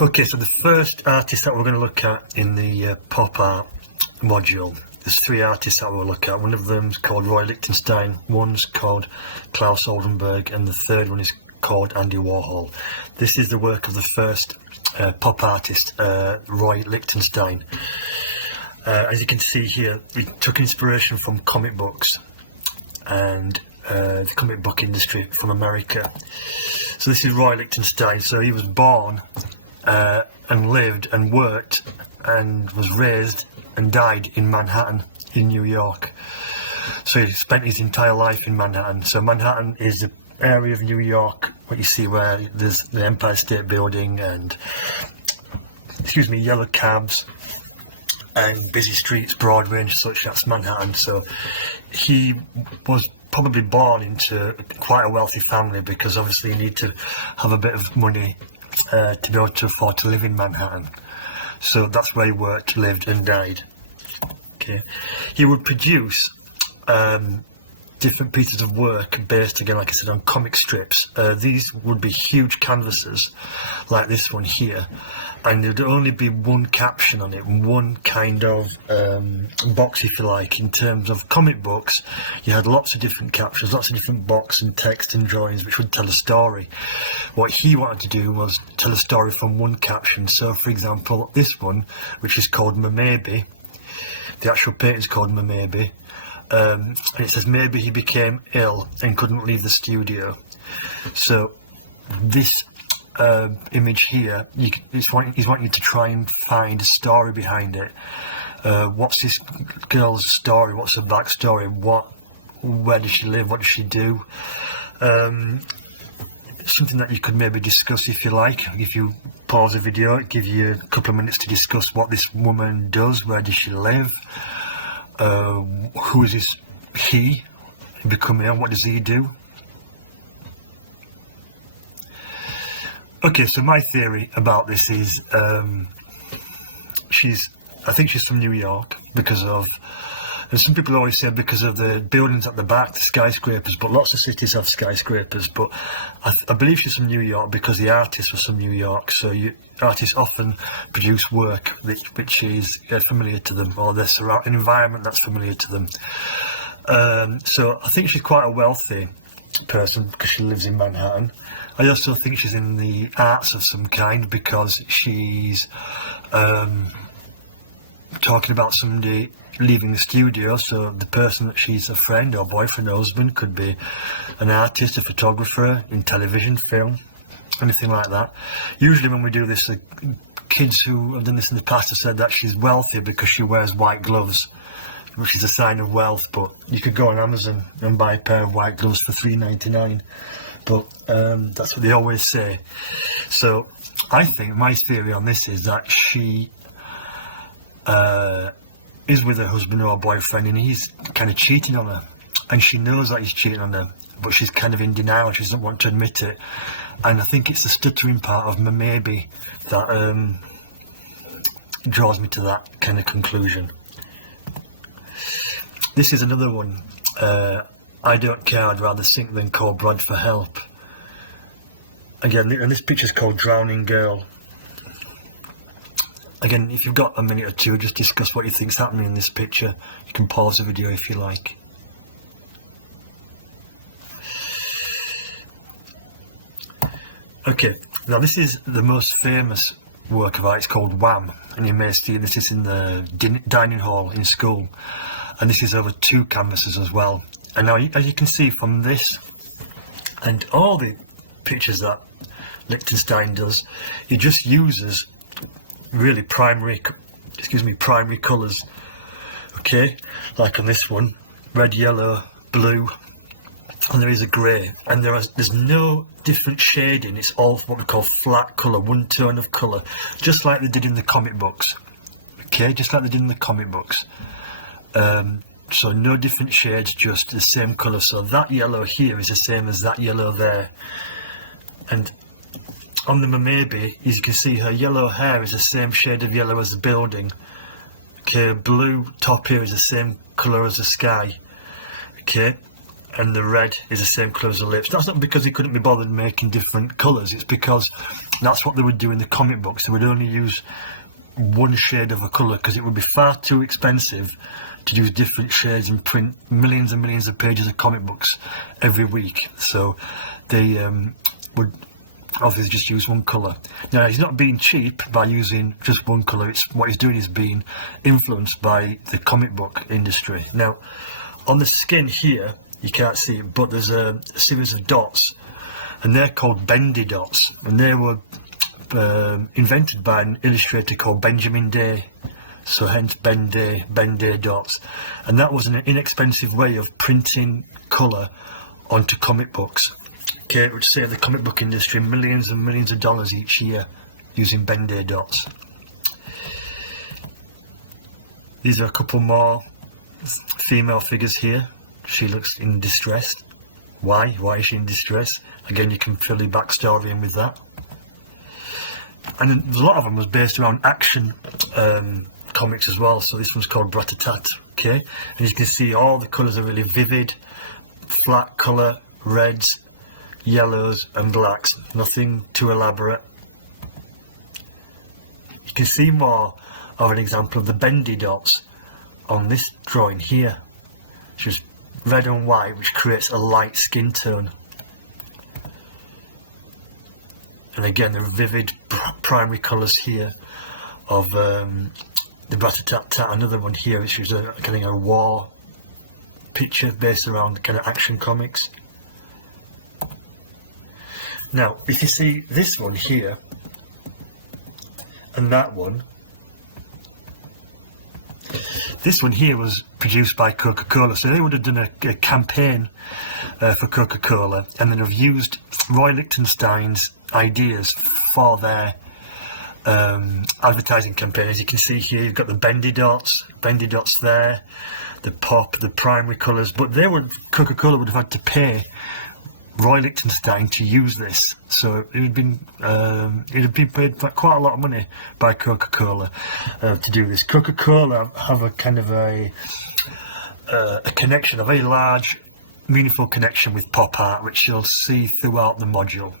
Okay, so the first artist that we're going to look at in the pop art module, there's three artists that we'll look at. One of them's called Roy Lichtenstein, one's called Klaus Oldenburg, and the third one is called Andy Warhol. This is the work of the first pop artist, Roy Lichtenstein. As you can see here, he took inspiration from comic books and the comic book industry from America. So this is Roy Lichtenstein. So he was born and lived and worked and was raised and died in Manhattan in New York. So he spent his entire life in Manhattan. So Manhattan is the area of New York what you see where there's the Empire State Building and yellow cabs and busy streets, Broadway and such. That's Manhattan. So he was probably born into quite a wealthy family, because obviously you need to have a bit of money to be able to afford to live in Manhattan. So that's where he worked, lived and died. Okay, he would produce different pieces of work based, again, like I said, on comic strips. These would be huge canvases like this one here, and there'd only be one caption on it, one kind of box, if you like. In terms of comic books, you had lots of different captions, lots of different box and text and drawings which would tell a story. What he wanted to do was tell a story from one caption. So for example, this one, which is called Maybe, the actual painting is called Maybe, and it says maybe he became ill and couldn't leave the studio. So this image here, he's wanting you to try and find a story behind it. What's this girl's story? What's her backstory? Where does she live? What does she do? Something that you could maybe discuss, if you like. If you pause the video, it gives you a couple of minutes to discuss what this woman does. Where does she live? Who is this he become ill? What does he do? Okay, so my theory about this is I think she's from New York, because of, and some people always say because of the buildings at the back, the skyscrapers, but lots of cities have skyscrapers. But I believe she's from New York because the artist was from New York. So artists often produce work which is familiar to them, or their an environment that's familiar to them. So I think she's quite a wealthy person because she lives in Manhattan. I also think she's in the arts of some kind, because she's talking about somebody leaving the studio. So the person that she's a friend or boyfriend or husband could be an artist, a photographer in television, film, anything like that. Usually when we do this, the kids who have done this in the past have said that she's wealthy because she wears white gloves, which is a sign of wealth. But you could go on Amazon and buy a pair of white gloves for $3.99. But that's what they always say. So I think my theory on this is that she is with her husband or boyfriend, and he's kind of cheating on her, and she knows that he's cheating on her, but she's kind of in denial. She doesn't want to admit it, and I think it's the stuttering part of maybe that draws me to that kind of conclusion. This is another one. I don't care, I'd rather sink than call Brad for help. Again, and this picture's called Drowning Girl. Again, if you've got a minute or two, just discuss what you think's happening in this picture. You can pause the video if you like. Okay, now this is the most famous work of art. It's called Wham, and you may see this is in the dining hall in school, and this is over 2 canvases as well. And now, as you can see from this and all the pictures that Lichtenstein does, he just uses really primary colours. Okay, like on this one, red, yellow, blue, and there is a grey, and there's no different shading. It's all what we call flat colour, one tone of colour, just like they did in the comic books. Okay, just like they did in the comic books. So no different shades, just the same colour. So that yellow here is the same as that yellow there. And on the Maybe, as you can see, her yellow hair is the same shade of yellow as the building. Okay, blue top here is the same colour as the sky. Okay, and the red is the same colour as the lips. That's not because he couldn't be bothered making different colours, it's because that's what they would do in the comic books. They would only use one shade of a colour because it would be far too expensive to use different shades and print millions and millions of pages of comic books every week. So they would obviously just use one colour. Now, he's not being cheap by using just one colour. It's what he's doing is being influenced by the comic book industry. Now, on the skin here, you can't see it, but there's a series of dots, and they're called bendy dots, and they were invented by an illustrator called Benjamin Day, so hence Ben Day dots, and that was an inexpensive way of printing colour onto comic books. Okay, it would save the comic book industry millions and millions of dollars each year using Ben Day dots. These are a couple more female figures here. She looks in distress. Why? Why is she in distress? Again, you can fill the backstory in with that. And a lot of them was based around action comics as well. So this one's called Brat-a-tat. Okay, and you can see all the colours are really vivid, flat colour, reds, yellows and blacks. Nothing too elaborate. You can see more of an example of the bendy dots on this drawing here. It's just red and white, which creates a light skin tone. And again, the vivid primary colours here of the Brat-a-tat-tat. Another one here, which is a kind of a war picture based around kind of action comics. Now, if you see this one here and that one, this one here was produced by Coca-Cola, so they would have done a campaign for Coca-Cola, and then have used Roy Lichtenstein's ideas for their advertising campaign. As you can see here, you've got the bendy dots there, the pop, the primary colours, but Coca-Cola would have had to pay Roy Lichtenstein to use this, so it had been paid quite a lot of money by Coca-Cola to do this. Coca-Cola have a kind of a connection, a very large, meaningful connection with pop art, which you'll see throughout the module.